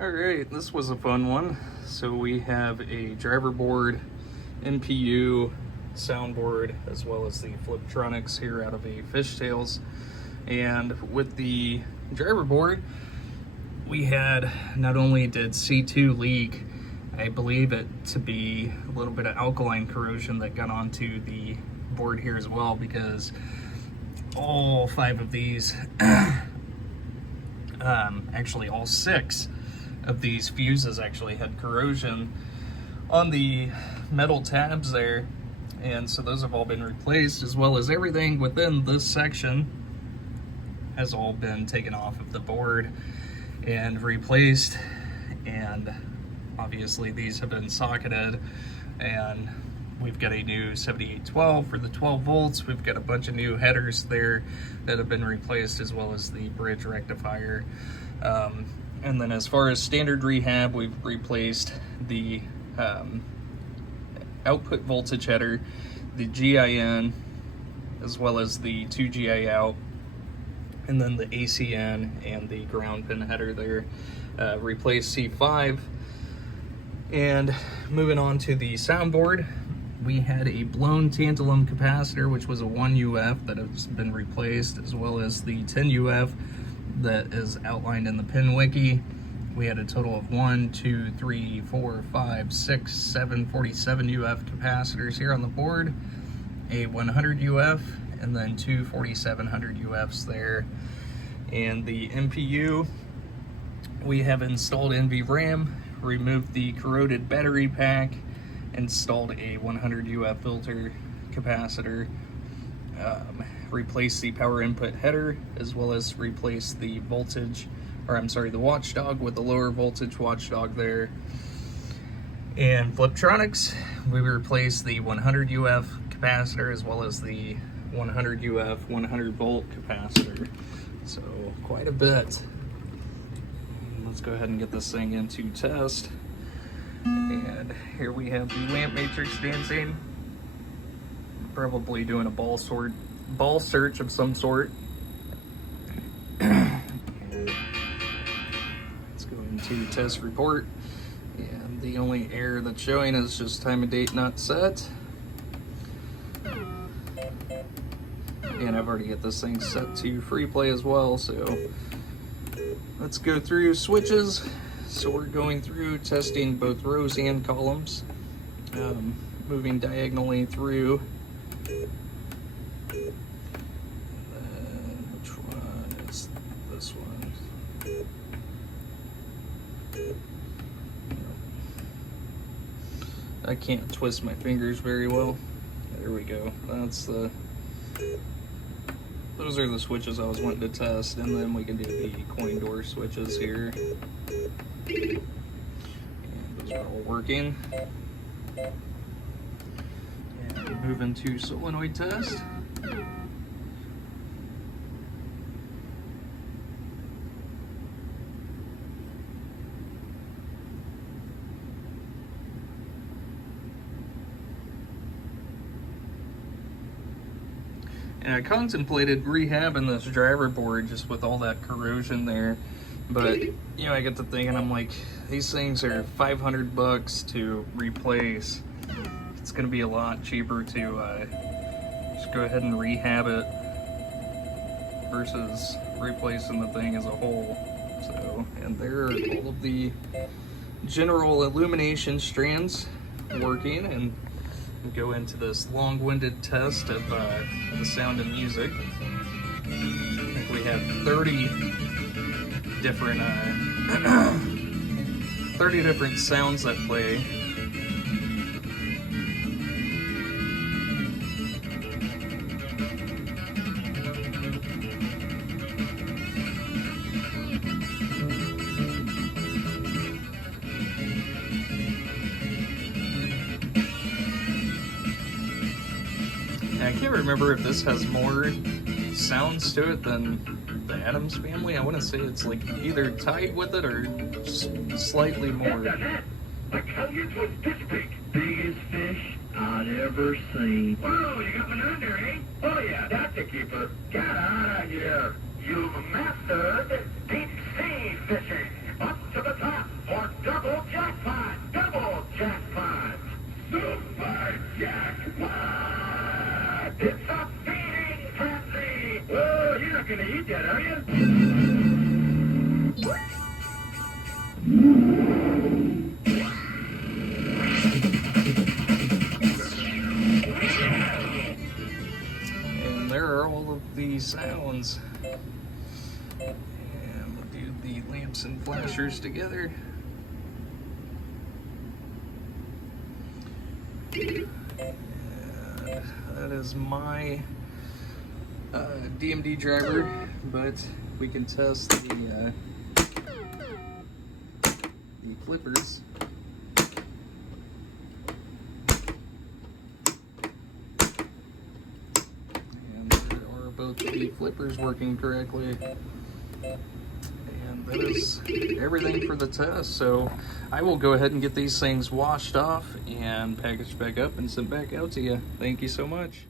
All right, this was a fun one. So we have a driver board, MPU, soundboard, as well as the Fliptronics here out of a Fishtails. And with the driver board, we had, not only did C2 leak, I believe it to be a little bit of alkaline corrosion that got onto the board here as well, because all 5 of these, actually all 6 of these fuses actually had corrosion on the metal tabs there, and so those have all been replaced, as well as everything within this section has all been taken off of the board and replaced. And obviously these have been socketed, and we've got a new 7812 for the 12 volts. We've got a bunch of new headers there that have been replaced, as well as the bridge rectifier. And then as far as standard rehab, we've replaced the output voltage header, the GIN, as well as the 2GI out, and then the ACN and the ground pin header there. Replaced C5. And moving on to the soundboard, we had a blown tantalum capacitor, which was a 1 UF that has been replaced, as well as the 10 UF that is outlined in the pin wiki. We had a total of 1, 2, 3, 4, 5, 6, 7, 47 UF capacitors here on the board, a 100 UF, and then 2 4700 UFs there. And the MPU, we have installed NVRAM, removed the corroded battery pack, installed a 100 UF filter capacitor, replace the power input header, as well as replace the the watchdog with the lower voltage watchdog there. And Fliptronics, we replaced the 100 UF capacitor, as well as the 100 UF 100 volt capacitor. So quite a bit. Let's go ahead and get this thing into test. And here we have the lamp matrix dancing. Probably doing a ball search of some sort. Let's go into test report. And the only error that's showing is just time of date not set. And I've already got this thing set to free play as well, so let's go through switches. So we're going through testing both rows and columns, moving diagonally through. Which one is this one? I can't twist my fingers very well. There we go. Those are the switches I was wanting to test, and then we can do the coin door switches here. And those are all working. And move into solenoid test. And I contemplated rehabbing this driver board just with all that corrosion there, but you know, I get to thinking, I'm like, these things are $500 to replace. It's gonna be a lot cheaper to just go ahead and rehab it versus replacing the thing as a whole. So, and there are all of the general illumination strands working, and go into this long-winded test of the sound and music. I think we have 30 different 30 different sounds that play. I can't remember if this has more sounds to it than the Addams Family. I want to say it's like either tied with it or slightly more. I tell you what, this week, biggest fish I'd ever seen. Whoa, you got one under, eh? Oh yeah, that's a keeper. Get out of here. You've mastered deep sea fishing. Up to the top. are you? And there are all of the sounds. And we'll do the lamps and flashers together. And that is my DMD driver, but we can test the flippers. And there are both the flippers working correctly. And that is everything for the test. So I will go ahead and get these things washed off and packaged back up and sent back out to you. Thank you so much.